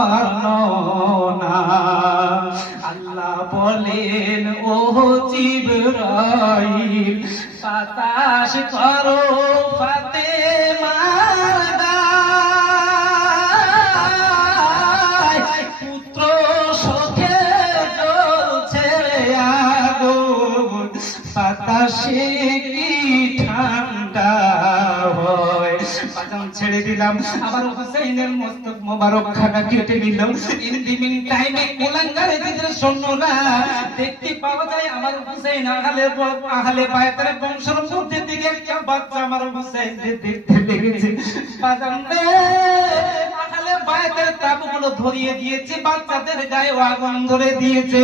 বর্ণনা। আল্লাহ বলেন ও জিবরাইল বাতাস করো ফাতেমার গায়, পুত্র শোকে জ্বলছে আগুন, বাতাসে কি ঠান্ডা হয়। বাদাম ছেড়ে দিলাম, আবার হুসাইনের মস্তক মোবারক খানা কেটে নিল। ইন দি মিন টাইমে কুলাঙ্গারে দিদের সৈন্যরা দেখতে পাওয়া যায় আমার হুসাইন আহলে বায়তের বংশের মধ্যে দিকে একটা বাচ্চা আমার হুসাইন দেখতে লেগেছে। বাদাম আহলে বায়তের তাবুগুলো ধরিয়ে দিয়েছে, বাচ্চাদের গায়ে আগুন ধরে দিয়েছে।